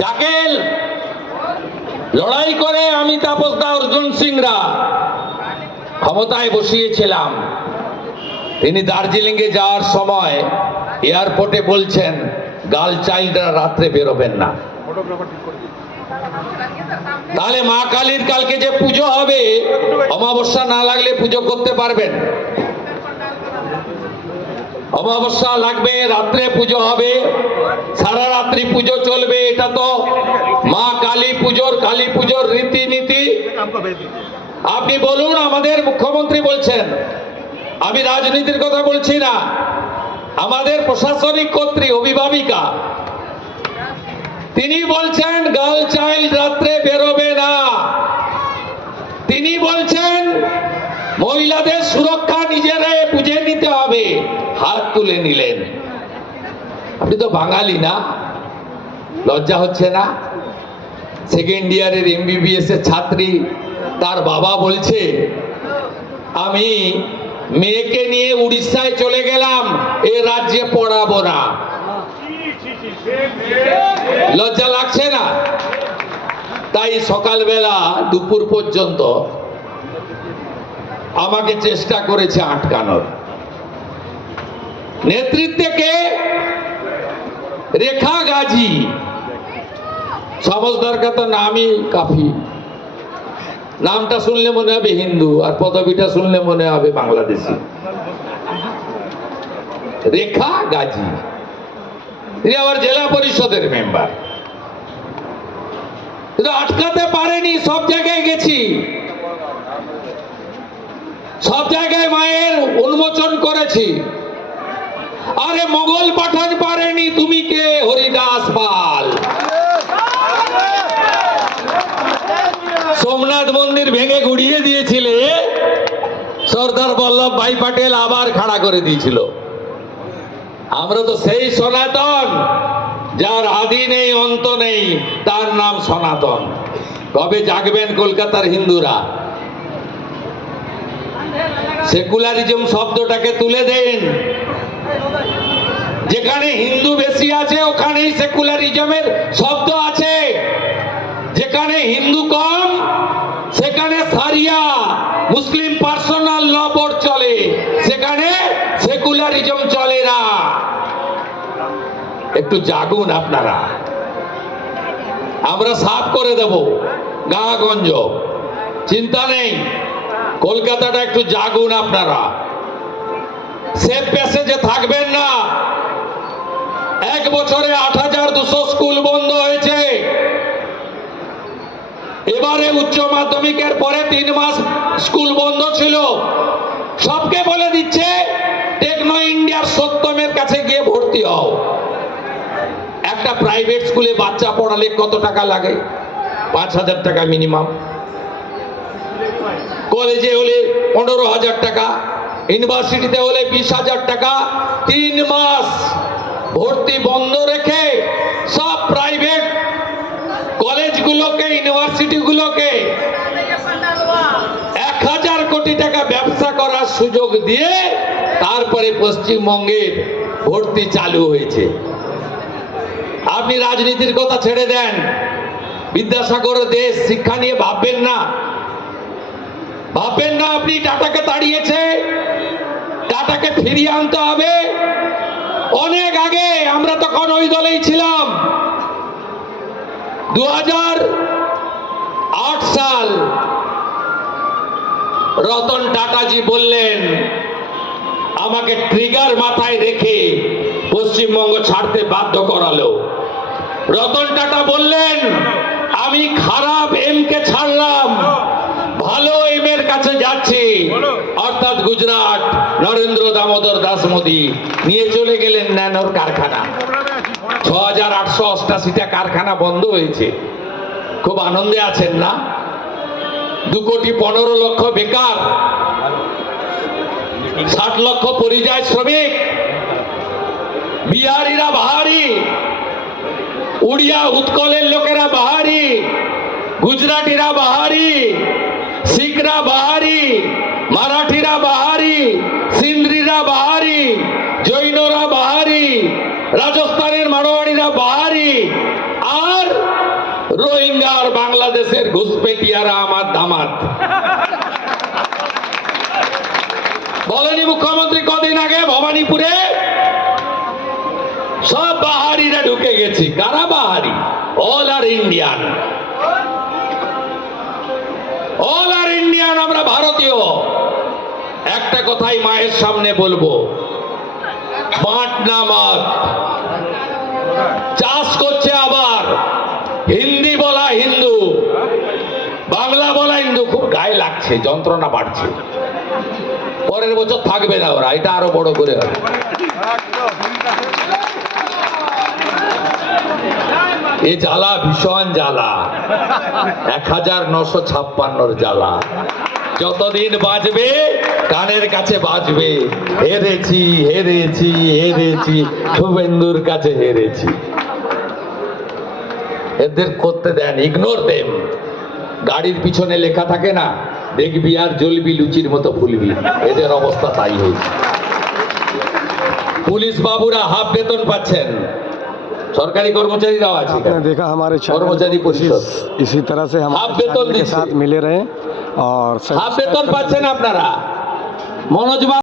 যাকে লড়াই করে আমি তাপস দা অর্জুন সিংরা ক্ষমতায় বসিয়েছিলাম, তিনি দার্জিলিং এ যাওয়ার সময় এয়ারপোর্টে বলছেন গার্ল চাইল্ডরা রাত্রে বেরোবেন না। তাহলে মা কালীর কালকে যে পুজো হবে, অমাবস্যা না লাগলে পুজো করতে পারবেন? অমাবস্যা লাগবে, রাত্রে পুজো হবে, সারা রাত্রি পুজো চলবে। এটা তো মা কালী পুজোর রীতিনীতি। আপনি বলুন, আমাদের মুখ্যমন্ত্রী বলছেন, আমি রাজনীতির কথা বলছি না, আমাদের প্রশাসনিক কর্ত্রী অভিভাবিকা তিনি বলছেন গার্ল চাইল্ড রাত্রে বেরোবে না। তিনি বলছেন মহিলাদের সুরক্ষা নিজেরাই বুঝে নিতে হবে। হাত তুলে নিলেন। আপনি তো বাঙালি না? লজ্জা হচ্ছে না? সেকেন্ড ইয়ারের MBBS এর ছাত্রী, তার বাবা বলছে আমি মেয়েকে নিয়ে উড়িষ্যায় চলে গেলাম, এ রাজ্যে পড়াবো না। লজ্জা লাগছে না? তাই সকালবেলা দুপুর পর্যন্ত আমাকে চেষ্টা করেছে আটকানোর। নেতৃত্বে কে? রেখা গাজী। সমজদার কা তো নামই কাফি। নামটা শুনলে মনে হবে হিন্দু, আর পদবিটা শুনলে মনে হবে বাংলাদেশি। রেখা গাজী, তিনি আবার জেলা পরিষদের মেম্বার। কিন্তু আটকাতে পারেনি। সব জায়গায় গেছি, সব জায়গায় মায়ের উন্মোচন করেছি। আরে মোগল পাঠান পারেনি, তুমি কে? হরিদাস পাল। সোমনাথ মন্দির ভেঙে গুড়িয়ে দিয়েছিলে, সর্দার বল্লভ ভাই পাটেল আবার খাড়া করে দিয়েছিল। আমরা তো সেই সনাতন, যার আদি নেই অন্ত নেই, তার নাম সনাতন। কবে জাগবেন কলকাতার হিন্দুরা? সেকুলারিজম শব্দটাকে তুলে দেন। যেখানে হিন্দু বেশি আছে ওখানেই সেকুলারিজমের শব্দ আছে। যেখানে হিন্দু কম সেখানে সারিয়া মুসলিম পার্সোনাল ল বোর্ড চলে, সেখানে সেকুলারিজম চলে না। একটু জাগুন আপনারা, আমরা সাফ করে দেব গাঁগঞ্জ, চিন্তা নেই। কলকাতাটা একটু জাগুন আপনারা। সেফ প্যাসেজে থাকবেন না। এক বছরে ৮,২০০ স্কুল বন্ধ হয়েছে। এবারে উচ্চ মাধ্যমিকের পরে ৩ মাস স্কুল বন্ধ ছিল। সবকে বলে দিচ্ছে টেকনো ইন্ডিয়ার সত্যমের কাছে গিয়ে ভর্তি হও। একটা প্রাইভেট স্কুলে বাচ্চা পড়ালে কত টাকা লাগে? ৫,০০০ টাকা মিনিমাম। কলেজে হলে ১৫,০০০ টাকা, ইউনিভার্সিটিতে হলে ২০,০০০ টাকা। ৩ মাস ভর্তি বন্ধ রেখে সব প্রাইভেট কলেজগুলোকে, ইউনিভার্সিটিগুলোকে ১,০০০ কোটি টাকা ব্যবসা করার সুযোগ দিয়ে তারপরে পশ্চিমবঙ্গের ভর্তি চালু হয়েছে। আপনি রাজনীতির কথা ছেড়ে দেন। বিদ্যাসাগর দেশ শিক্ষা নিয়ে ভাববেন না, ভাববেন না। আপনি টাটাকে তাড়িয়েছে, টাটাকে ফিরিয়ে আনতে হবে। অনেক আগে, আমরা তখন ওই দলেই ছিলাম। ২০০৮ সাল রতন টাটাজি বললেন, আমাকে ট্রিগার মাথায় রেখে পশ্চিমবঙ্গ ছাড়তে বাধ্য করালো। রতন টাটা বললেন, আমি খারাপ এমকে ছাড়লাম, ভালো এমের কাছে যাচ্ছি। অর্থাৎ গুজরাট, নরেন্দ্র দামোদর দাস মোদী নিয়ে চলে গেলেন ন্যানোর কারখানা। ৬,৮৮৮টা কারখানা বন্ধ হয়েছে। খুব আনন্দে আছেন না? ২,১৫,০০,০০০ বেকার, ৬০ লক্ষ পরিযায়ী শ্রমিক। বিহারিরা বাহারি, উড়িয়া উৎকলের লোকেরা বাহারি, গুজরাটিরা বাহারি, শিখরা বাহারি, মারাঠিরা বাহারি, সিন্ধ্রিরা বাহারি, জৈনরা বাহারি, রাজস্থানের মারোয়াড়িরা বাহারি, আর রোহিঙ্গা আর বাংলাদেশের ঘুষপেটিয়ারা আমার দামাত। বলেনি মুখ্যমন্ত্রী কদিন আগে ভবানীপুরে সব বাহারিরা ঢুকে গেছি? কারা বাহারি? অল আর ইন্ডিয়ান, অল আর ইন্ডিয়ান, আমরা ভারতীয়। একটা কথাই মায়ের সামনে বলবো, মাঠ না মাঠ চাষ করছে, আবার হিন্দি বলা হিন্দু, বাংলা বলা হিন্দু। খুব গায়ে লাগছে, যন্ত্রণা বাড়ছে। পরের বছর থাকবে না ওরা, এটা আরো বড় করে হবে। এ জ্বালা ভীষণ জ্বালা, 1956 জ্বালা। যতদিন বাজবে কানের কাছে বাজবে, হেরেছি হেরেছি হেরেছি, শুভেন্দুর কাছে হেরেছি। এদের করতে দেন, ইগনোর দেম। গাড়ির পিছনে লেখা থাকে না, দেখবি আর জ্বলবি লুচির মতো ফুলবি। এদের অবস্থা তাই হয়েছে। পুলিশ বাবুরা হাফ বেতন পাচ্ছেন, সরকারি কর্মচারীরাও আছে। आपने देखा हमारे कर्मचारी परिषद इसी तरह से हम हाफ वेतन के साथ मिले रहे और হাফ বেতন পাচ্ছেন আপনারা। মনোজ